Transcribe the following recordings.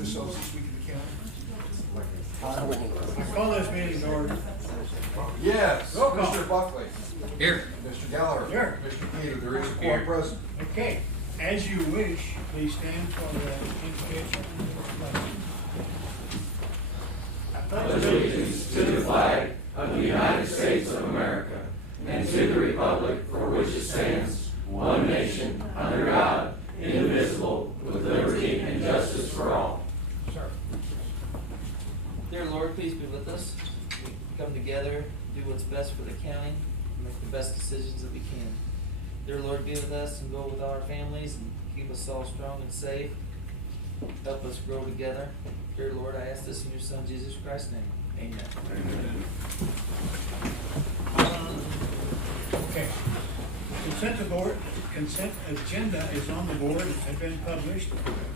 yourselves this week in the county? I call this meeting to order. Yes. Roll call. Mr. Buckley. Here. Mr. Gallagher. Here. Mr. Peter, there is a Here. quorum present. Okay, as you wish, please stand for the invocation. Allegiance to the flag of the United States of America and to the republic for which it stands, one nation, under God, indivisible, with liberty and justice for all. Sir. Dear Lord, please be with us. We come together, do what's best for the county, make the best decisions that we can. Dear Lord, be with us and go with our families and keep us all strong and safe. Help us grow together. Dear Lord, I ask this in your Son, Jesus Christ's name. Amen. Okay. Consent agenda is on the board, it has been published.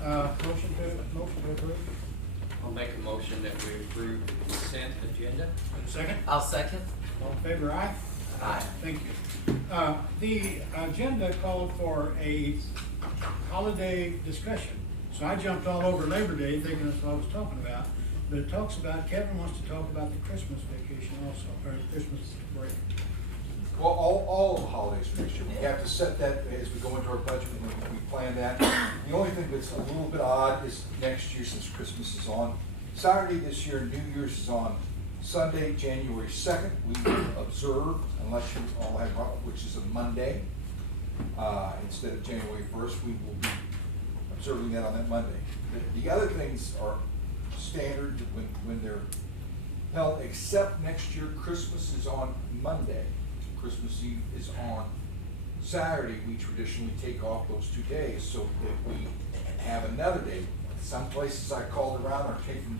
Motion to approve. I'll make a motion that we approve the consent agenda. Second? I'll second. All in favor, aye? Aye. Thank you. The agenda called for a holiday discussion. So I jumped all over Labor Day thinking that's what I was talking about. But it talks about, Kevin wants to talk about the Christmas vacation also, or Christmas break. Well, all of the holidays for next year, we have to set that as we go into our budget, and we plan that. The only thing that's a little bit odd is next year, since Christmas is on Saturday this year, New Year's is on Sunday, January 2nd. We will observe, unless you all have, which is a Monday, instead of January 1st, we will be observing that on that Monday. The other things are standard when they're held, except next year, Christmas is on Monday. Christmas Eve is on Saturday. We traditionally take off those 2 days so that we have another day. Some places I called around are taking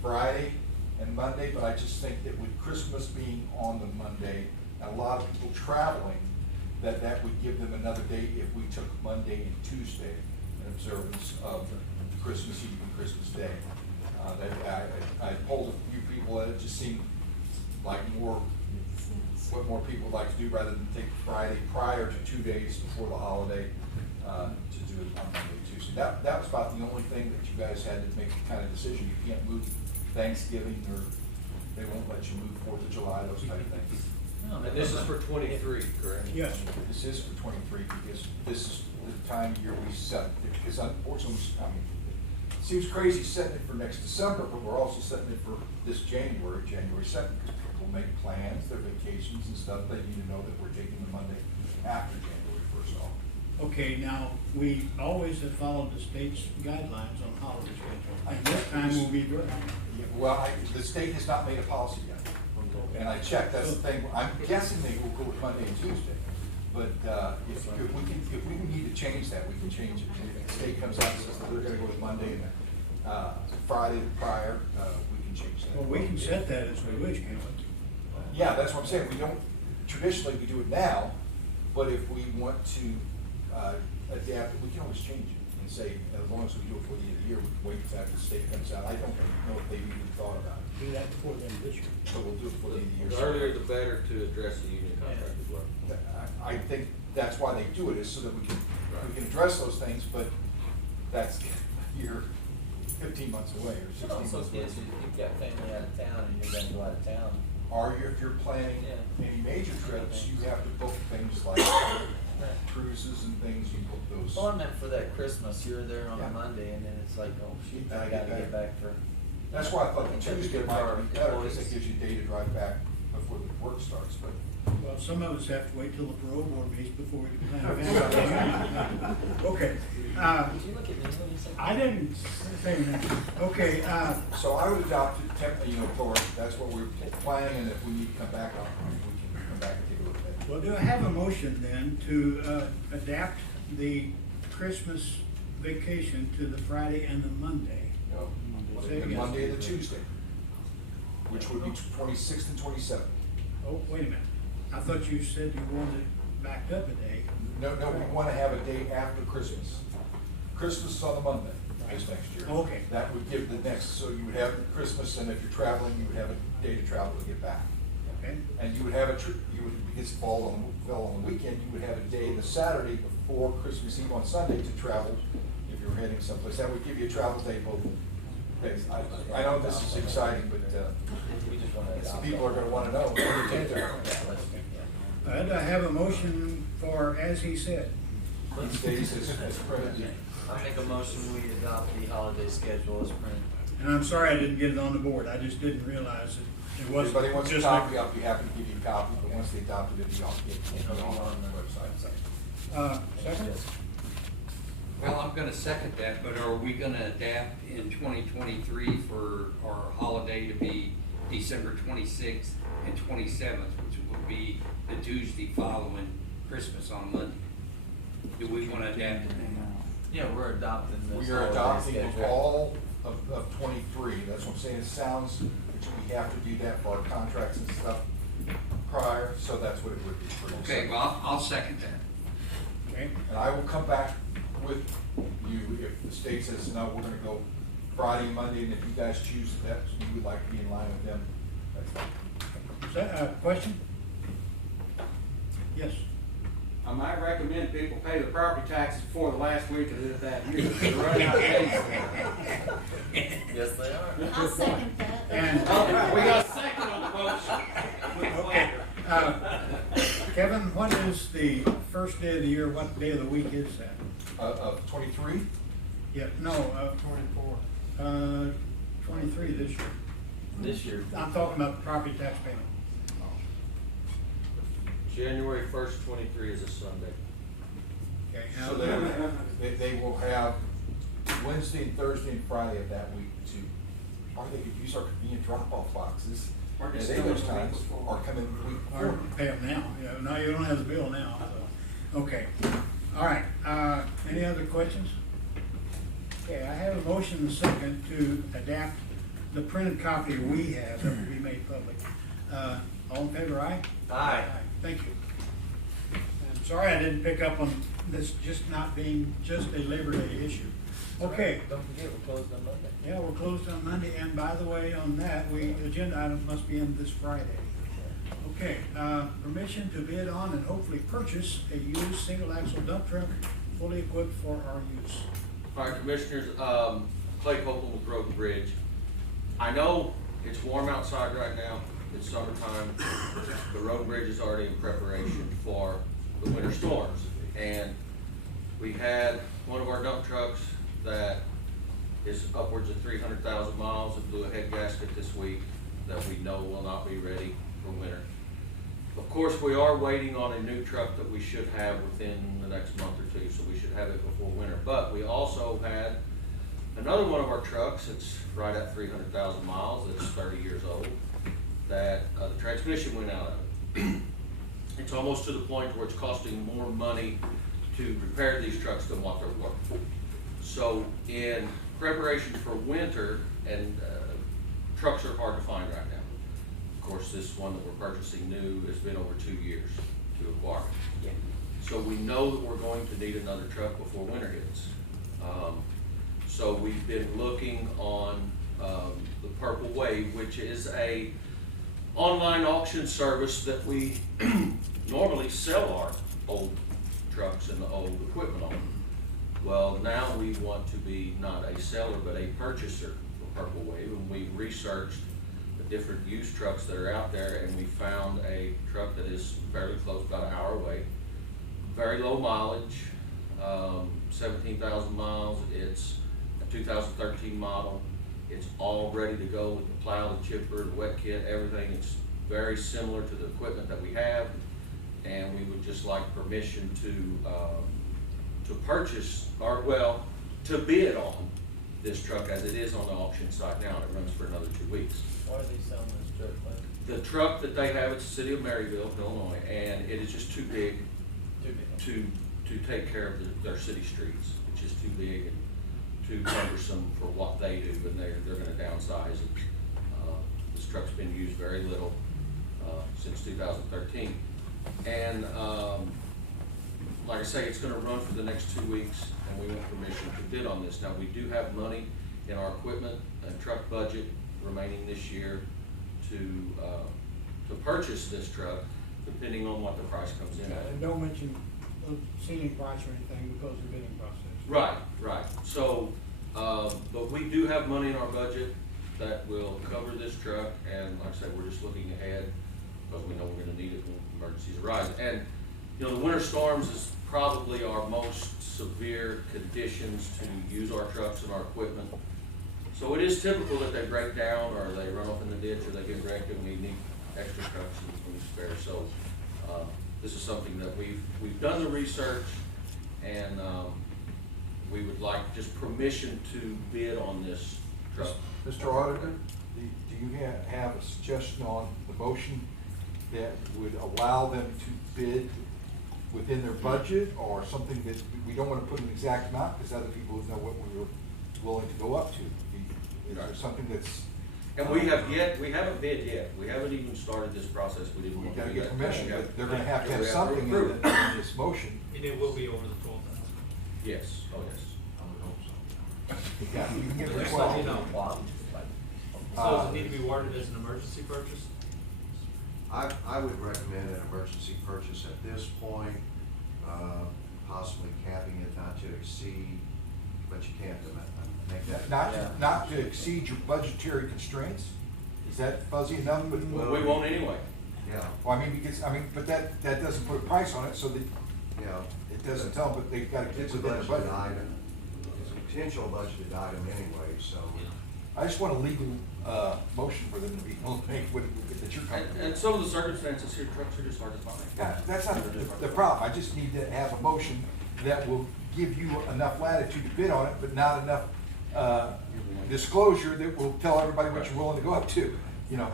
Friday and Monday, but I just think that with Christmas being on the Monday and a lot of people traveling, that would give them another day if we took Monday and Tuesday in observance of Christmas Eve and Christmas Day. I polled a few people, and it just seemed like what more people would like to do rather than take Friday prior to 2 days before the holiday to do it on Monday, Tuesday. That was about the only thing that you guys had to make the kind of decision. You can't move Thanksgiving, or they won't let you move 4th of July, those type of things. And this is for 23, correct? Yes. This is for 23 because this is the time of year we set it. Because unfortunately, it seems crazy setting it for next December, but we're also setting it for this January 2nd, because people make plans, their vacations and stuff. They need to know that we're taking the Monday after January 1st off. Okay, now, we always have followed the state's guidelines on holiday schedule. And this time will be good. Yeah, well, the state has not made a policy yet. And I checked, that's the thing, I'm guessing they will go with Monday and Tuesday. But if we need to change that, we can change it. If the state comes out and says that they're gonna go with Monday and Friday prior, we can change that. Well, we can set that as we wish, can't we? Yeah, that's what I'm saying, we don't, traditionally we do it now, but if we want to adapt it, we can always change it and say, as long as we do it before the end of the year, we can wait until after the state comes out. I don't know if they've even thought about it. Do that before the end of this year. So we'll do it before the end of the year. The earlier the better to address the union contract as well. I think that's why they do it, is so that we can address those things, but that's you're 15 months away or 16 months Also, away. kids, you've got family out of town and you're gonna go out of town. Or if you're planning Yeah. any major trips, you have to book things like cruises and things, you book those. Well, I meant for that Christmas, you're there on Yeah. a Monday and then it's like, oh shoot, Gotta I get gotta get back for. That's why I thought the Tuesday might be better, because it Employees. gives you a day to drive back before the work starts, but. Well, some of us have to wait till the parole board meets before we can plan a family. Okay, Did you look at me when you said? I didn't say that. Okay, So I would adopt it for, that's what we're planning, and if we need to come back on, we can come back and take a look at it. well, do I have a motion then to adapt the Christmas vacation to the Friday and the Monday? No, Say the again. Monday and the Tuesday, which would be 26th and 27th. Oh, wait a minute. I thought you said you wanted it backed up a day. No, we want to have a day after Christmas. Christmas is on the Monday, this next year. Okay. That would give the next, so you would have Christmas, and if you're traveling, you would have a day to travel to get back. Okay? And you would have because it fell on the weekend, you would have a day, the Saturday before Christmas Eve on Sunday to travel if you're heading someplace. That would give you a travel day both Okay, I know this is exciting, but, some people are gonna wanna know. What do you think there? I have a motion for, as he said. These days as printed. I make a motion, we adopt the holiday schedule as printed. And I'm sorry I didn't get it on the board. I just didn't realize it wasn't. Anybody wants a just copy, I'll be happy to give you a copy, but once they adopt it, it'll be on the website. Second? Well, I'm gonna second that, but are we gonna adapt in 2023 for our holiday to be December 26th and 27th, which will be the Tuesday following Christmas on Monday? Do we wanna adapt it now? Yeah, we're adopting this. We are holiday adopting schedule. all of 23, that's what I'm saying, it sounds, we have to do that for our contracts and stuff prior, so that's what it would be for this. Okay, well, I'll second that. Okay. And I will come back with you if the state says, no, we're gonna go Friday, Monday, and if you guys choose that, you would like to be in line with them, that's fine. Is that a question? Yes. I might recommend people pay the property taxes before the last week of that year. They're running out of days. Yes, they are. I'll second that. And, We got a second on the motion. okay, Kevin, what is the first day of the year, what day of the week is that? Of 23, Yeah, no, 24. 23 this year. This year. I'm talking about the property tax payment. January 1st, 23 is a Sunday. Okay, so now, they will have Wednesday, and Thursday, and Friday of that week to, or they could use our convenient drop-off boxes. Or And just they come in those the week times, before. or come in the week or before. pay them now, no, you don't have the bill now, so, okay. All right, any other questions? Okay, I have a motion and a second to adapt the printed copy we have that will be made public. All in favor, aye? Aye. Thank you. I'm sorry I didn't pick up on this just not being just a Labor Day issue. Okay, Don't forget, we're closed on Monday. yeah, we're closed on Monday, and by the way, on that, agenda item must be in this Friday. Okay, permission to bid on and hopefully purchase a used single axle dump truck fully equipped for our use. All right, Commissioners, Clay Copeland with Road and Bridge. I know it's warm outside right now, it's summertime. The road and bridge is already in preparation for the winter storms. And we had one of our dump trucks that is upwards of 300,000 miles and blew a head gasket this week that we know will not be ready for winter. Of course, we are waiting on a new truck that we should have within the next month or two, so we should have it before winter. But we also had another one of our trucks, it's right at 300,000 miles, it's 30 years old, that the transmission went out of it. It's almost to the point where it's costing more money to repair these trucks than what they're worth. So in preparation for winter, and trucks are hard to find right now. Of course, this one that we're purchasing new has been over 2 years to acquire. So we know that we're going to need another truck before winter hits. So we've been looking on the Purple Wave, which is a online auction service that we normally sell our old trucks and the old equipment on. Well, now we want to be not a seller, but a purchaser for Purple Wave, and we researched the different used trucks that are out there, and we found a truck that is fairly close, about an hour away, very low mileage, 17,000 miles. It's a 2013 model. It's all ready to go with the plow, the chipper, the wet kit, everything. It's very similar to the equipment that we have, and we would just like permission to purchase, or well, to bid on this truck as it is on the auction site now, and it runs for another 2 weeks. Why are they selling this truck, like? The truck that they have, it's the city of Maryville, Illinois, and it is just too big to take care of their city streets. It's just too big and too cumbersome for what they do, and they're gonna downsize it. This truck's been used very little since 2013. And like I say, it's gonna run for the next 2 weeks, and we want permission to bid on this. Now, we do have money in our equipment and truck budget remaining this year to purchase this truck, depending on what the price comes in at. And don't mention the ceiling price or anything because of the bidding process. Right, right. So But we do have money in our budget that will cover this truck, and like I said, we're just looking ahead, because we know we're gonna need it when emergencies arise. And, you know, the winter storms is probably our most severe conditions to use our trucks and our equipment. So it is typical that they break down, or they run off in the ditch, or they get wrecked, and we need extra trucks and spare. So, this is something that we've done the research, and, we would like just permission to bid on this truck. Mr. Auditor, do you have a suggestion on the motion that would allow them to bid within their budget, or something that we don't want to put an exact amount, because other people know what we were willing to go up to? Is there something that's? And we haven't bid yet. We haven't even started this process. We didn't We want to gotta do get that. permission, Yeah. but they're gonna have to Yeah, have we to something approve it. in this motion. And it will be over the 12,000. Yes, oh, yes. Yeah, you can get the Just 12. let me know. So does it need to be worded as an emergency purchase? I would recommend an emergency purchase at this point, possibly capping it not to exceed, but you can't make that. Not to exceed your budgetary constraints? Is that fuzzy enough? But We won't anyway. Yeah, well, but that doesn't put a price on it, so that yeah. it doesn't tell them, but they've got to get It's a within the budgeted budget. item. It's a potential budgeted item anyway, so. I just want a legal, motion for them to be able to make what, that you're comfortable And with. some of the circumstances here, trucks are just hard to find. Yeah, that's not the problem. I just need to have a motion that will give you enough latitude to bid on it, but not enough, disclosure that will tell everybody what you're willing to go up to, you know?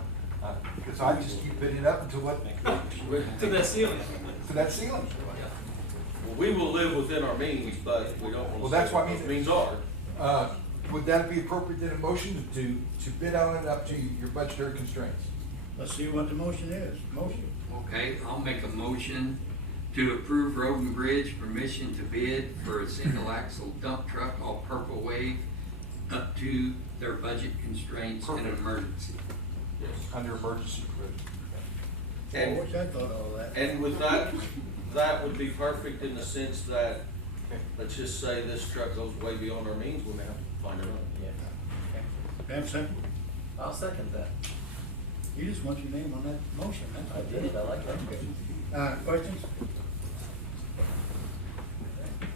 Because I just keep bidding up until what, To that ceiling. to that ceiling. Well, we will live within our means, but we don't Well, want to that's say what what I those mean. means are. Would that be appropriate in a motion to bid on it up to your budgetary constraints? Let's see what the motion is. Motion. Okay, I'll make a motion to approve Road and Bridge permission to bid for a single axle dump truck, all purple wave, up to their budget constraints in an emergency. Yes. Under emergency provision. I And, wish I thought all that. and with that, that would be perfect in the sense that, let's just say this truck goes way beyond our means, we may have to find another. Have a second? I'll second that. You just want your name on that motion, that's I what did, I like that. Questions?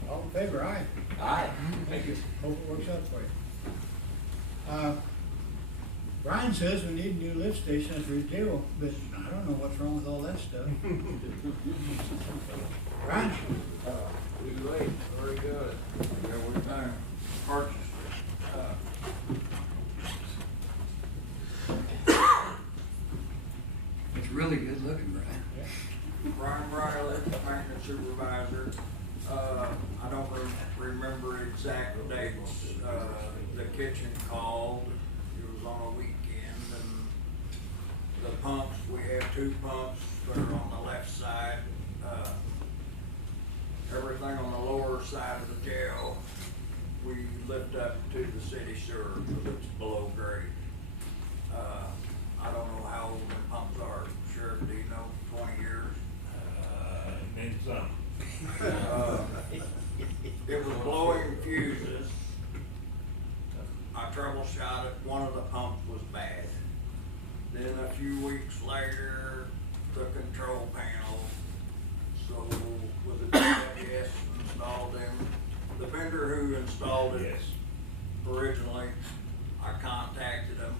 All in favor, aye. Aye. Thank you. Hope it works out for you. Brian says we need a new lift station at retail, but I don't know what's wrong with all that stuff. Brian? Too late, already got it. Yeah, we're gonna purchase It's really good looking, Brian. Brian Riley, maintenance supervisor. I don't remember exact dates. The kitchen called, it was on a weekend, and the pumps, we have two pumps that are on the left side. Everything on the lower side of the jail, we lift up to the city sewer because it's below grade. I don't know how old the pumps are. Sheriff, do you know, 20 years? Maybe some. It was blowing fuses. I troubleshot it, one of the pumps was bad. Then a few weeks later, the control panel, so with the DWS installed in, the vendor who installed it originally, I contacted them,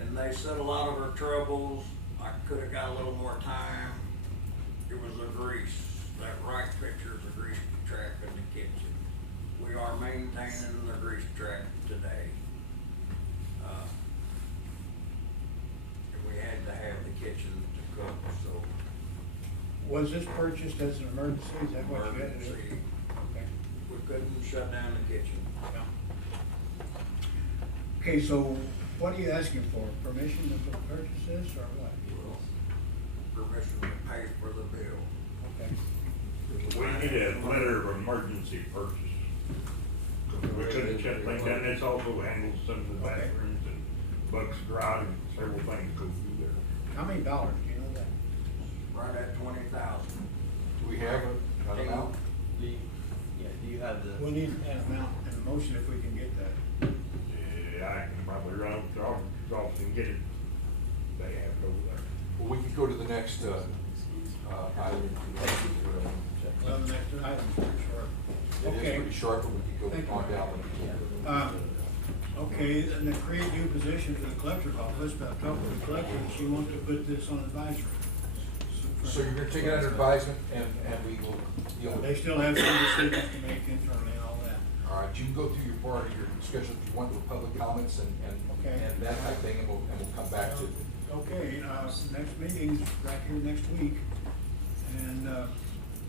and they said a lot of our troubles, I could've got a little more time. It was the grease, that right picture is a grease trap in the kitchen. We are maintaining the grease trap today. And we had to have the kitchen to cook, so. Was this purchased as an emergency? Is that what you had to do? Emergency. Okay. We couldn't shut down the kitchen. Okay, so what are you asking for? Permission to purchase this or what? Well, permission to pay for the bill. Okay. We need a letter of emergency purchase. We couldn't shut things down, this also handles some of the bathrooms and Buck's Garage, and several things go through there. How many dollars, do you know that? Right at 20,000. Do we have an amount? Do you You have the. We'll need an amount and a motion if we can get that. Yeah, I can probably run up to our office and get it. They have it over there. Well, we can go to the next, item. Well, the next item's pretty short. It is Okay. pretty short, but we can Thank go you. on down. Okay, and then create new position for the collector's office, but I've talked with the collector, and she wants to put this on advisory. So you're gonna take it under advisement and we will deal with They it. still have some decisions to make internally and all that. All right, you can go through your part of your schedule if you want with public comments and Okay. that type of thing, and we'll come back to it. Okay, next meeting's right here next week, and,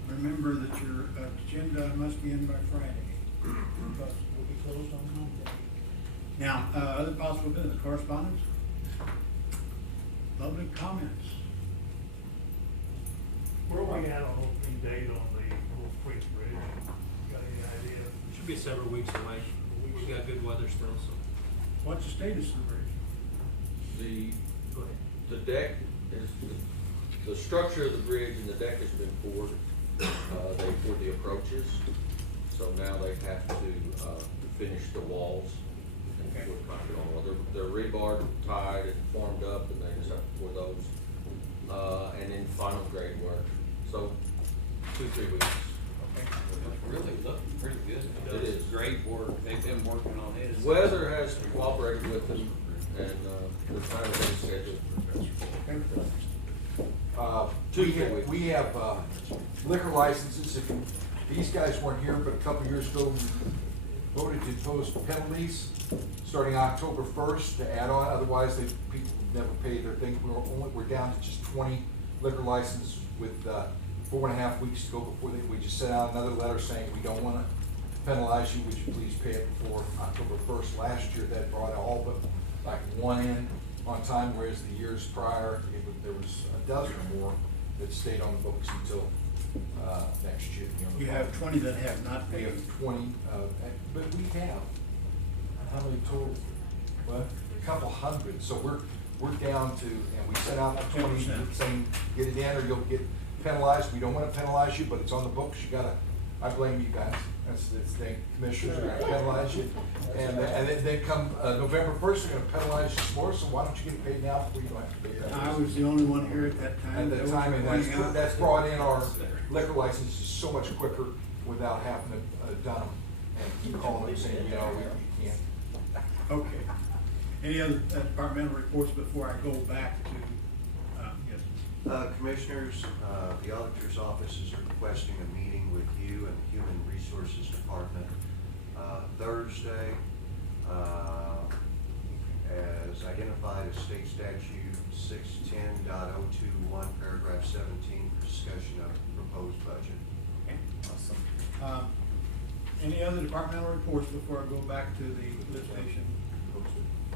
remember that your agenda must be in by Friday, because we'll be closed on Monday. Now, other possible business, correspondence? Public comments? Where are we at on opening date on the Wolf Creek Bridge? Got any idea? Should be several weeks away. We've got good weather still, so. What's the status of the bridge? Go ahead. The deck is, the structure of the bridge and the deck has been poured. They poured the approaches, so now they have to, finish the walls and Okay. put concrete on the wall. They're rebar tied and formed up, and they just have to pour those. And then final grade work, so 2-3 weeks. Okay. It's really looking pretty good. It is. Great work. They've been working on it. Weather has cooperated with them, and, they're trying to schedule. We have liquor licenses. If these guys weren't here, but a couple of years ago, we voted to impose penalties starting October 1st to add on, otherwise people would never pay their thing. We're down to just 20 liquor licenses with 4.5 weeks to go before we just sent out another letter saying we don't wanna penalize you, would you please pay it before October 1st. Last year, that brought all but like one in on time, whereas the years prior, there was a dozen or more that stayed on the books until next year. You have 20 that have not We paid. have 20, but we have, how many total? What? A couple hundred, so we're down to, and we set out the 20, 10%. saying, get it in or you'll get penalized. We don't wanna penalize you, but it's on the books, you gotta, I blame you guys. That's the thing, commissioners are gonna penalize you. And then come November 1st, they're gonna penalize you some more, so why don't you get paid now before you don't have to pay that? I was the only one here at that time. At that time, and that's brought in our liquor licenses so much quicker without having to done them and keep calling them saying, we can't. Okay. Any other departmental reports before I go back to, yes? Commissioners, the auditor's office is requesting a meeting with you and the Human Resources Department Thursday, as identified as state statute 610.021, paragraph 17, for discussion of proposed budget. Okay, awesome. Any other departmental reports before I go back to the lift station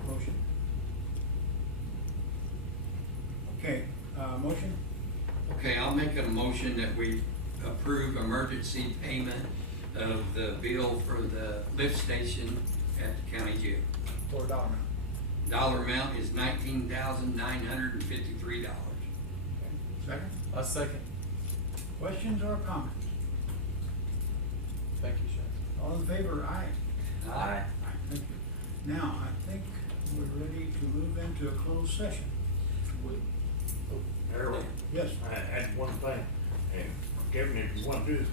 motion? Okay, motion? Okay, I'll make a motion that we approve emergency payment of the bill for the lift station at the county jail. For a dollar amount. Dollar amount is $19,953. Second? A second. Questions or comments? Thank you, Sheriff. All in favor, aye. Aye. Thank you. Now, I think we're ready to move into a closed session. Harold, Yes. I had one thing, and Kevin, if you want to do this,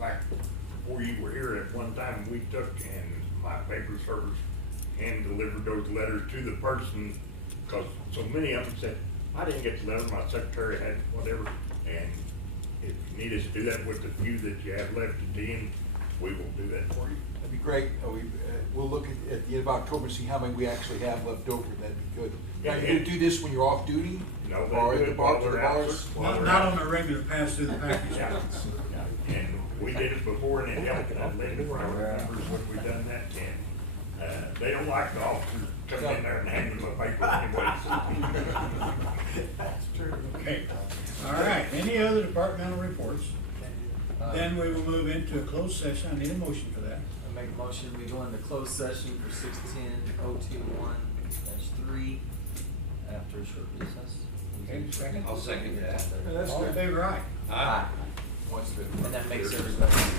like, before you were here at one time, we took and my paper service hand delivered those letters to the person, because so many of them said, I didn't get the letter, my secretary had whatever, and if you need us to do that with the few that you have left at the end, we will do that for you. That'd be great. We'll look at the end of October, see how many we actually have left over. That'd be good. Now, you're gonna do this when you're off duty? No, they Or do at the it while bar, they're out. bars? While they're Not out. on a regular pass through the package. Yeah. And we did it before, and it helped, and Linda remembers when we done that, and, they don't like the officers coming in there and handing them a paper anyways. That's true. Okay, all right, any other departmental reports? Then we will move into a closed session, I need a motion for that. I make a motion, we go into closed session for 610-021-3 after a short recess. Okay, second? I'll second that. That's All in good. favor, aye. Aye. Once the- And that makes everybody.